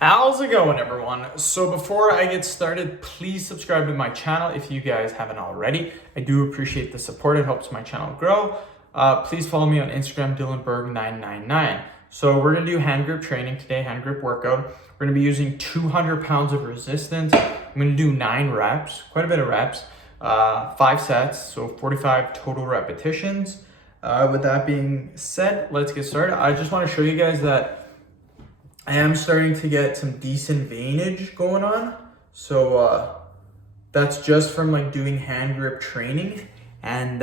How's it going, everyone? So before I get started, please subscribe to my channel if you guys haven't already. I do appreciate the support. It helps my channel grow. Please follow me on Instagram, DylanBerg999. So we're gonna do hand grip training today, hand grip workout. We're gonna be using 200 pounds of resistance. I'm gonna do 9 reps, quite a bit of reps, 5 sets, so 45 total repetitions. With that being said, let's get started. I just wanna show you guys that I am starting to get some decent veinage going on. So that's just from like doing hand grip training. And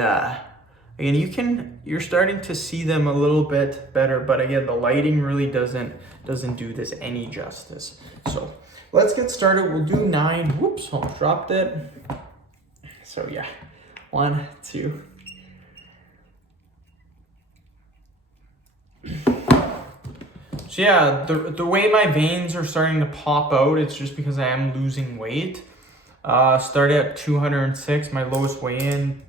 again, you're starting to see them a little bit better, but again, the lighting really doesn't do this any justice. So let's get started. We'll do 9. Whoops, almost dropped it. So yeah, 1, 2. So yeah, the way my veins are starting to pop out, it's just because I am losing weight. Started at 206. My lowest weigh-in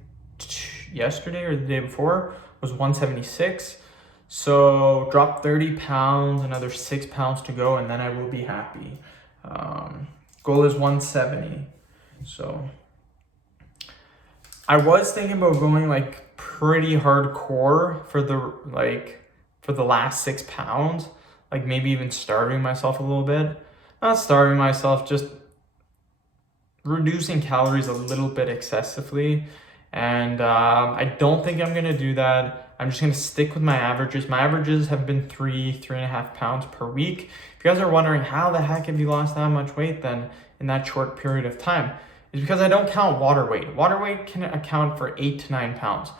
yesterday or the day before was 176. So dropped 30 pounds, another 6 pounds to go, and then I will be happy. Goal is 170. So I was thinking about going like pretty hardcore for the last 6 pounds. Like maybe even starving myself a little bit. Not starving myself, just reducing calories a little bit excessively. And I don't think I'm gonna do that. I'm just gonna stick with my averages. My averages have been 3.5 pounds per week. If you guys are wondering how the heck have you lost that much weight then in that short period of time, it's because I don't count water weight. Water weight can account for 8 to 9 pounds.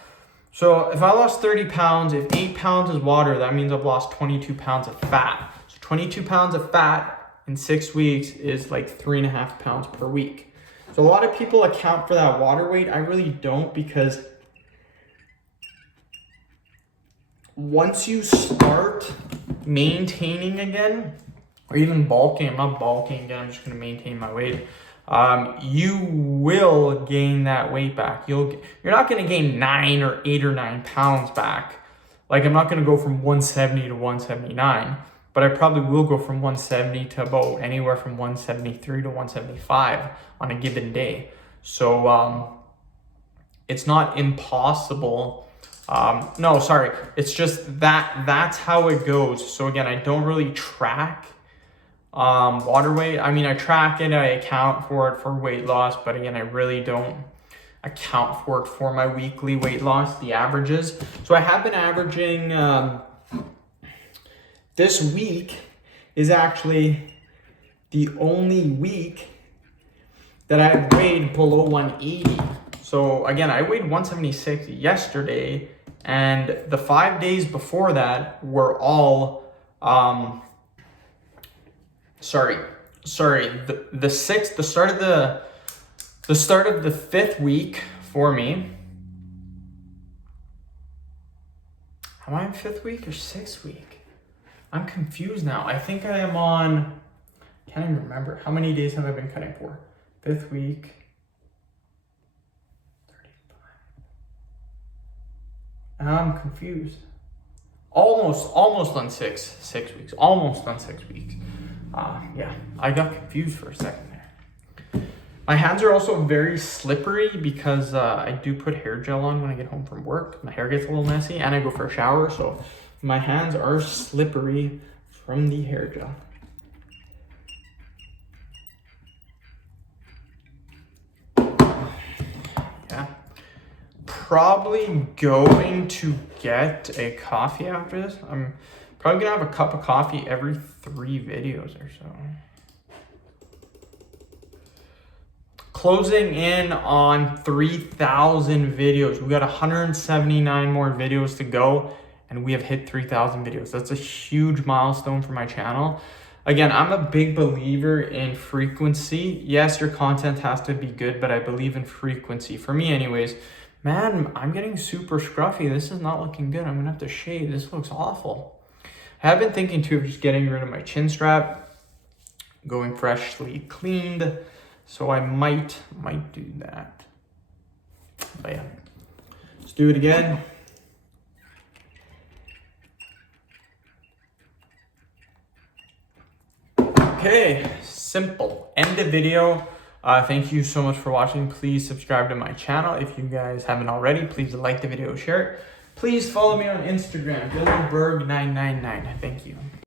So if I lost 30 pounds, if 8 pounds is water, that means I've lost 22 pounds of fat. So 22 pounds of fat in 6 weeks is like 3.5 pounds per week. So a lot of people account for that water weight. I really don't, because once you start maintaining again, or even bulking, I'm not bulking again, I'm just gonna maintain my weight. You will gain that weight back. You're not going to gain 9 or 8 or 9 pounds back. Like I'm not going to go from 170 to 179, but I probably will go from 170 to about anywhere from 173 to 175 on a given day. So it's not impossible. No, sorry. It's just that's how it goes. So again, I don't really track water weight. I mean, I track it, I account for it for weight loss, but again, I really don't account for it for my weekly weight loss, the averages. So I have been averaging, this week is actually the only week that I've weighed below 180. So again, I weighed 176 yesterday, and the 5 days before that were all, the start of the 5th week for me. Am I in 5th week or 6th week? I'm confused now. I think I am on, can't even remember. How many days have I been cutting for? 5th week. 35. I'm confused. Almost on 6 weeks. Almost on 6 weeks. Yeah, I got confused for a second there. My hands are also very slippery because I do put hair gel on when I get home from work. My hair gets a little messy and I go for a shower, so my hands are slippery from the hair gel. Yeah, probably going to get a coffee after this. I'm probably gonna have a cup of coffee every 3 videos or so. Closing in on 3,000 videos. We got 179 more videos to go, and we have hit 3,000 videos. That's a huge milestone for my channel. Again, I'm a big believer in frequency. Yes, your content has to be good, but I believe in frequency. For me anyways, man, I'm getting super scruffy. This is not looking good. I'm gonna have to shave. This looks awful. I have been thinking too of just getting rid of my chin strap, going freshly cleaned, so I might do that. But yeah, let's do it again. Okay, simple. End the video. Thank you so much for watching. Please subscribe to my channel. If you guys haven't already, please like the video, share it. Please follow me on Instagram, DylanBerg999. Thank you.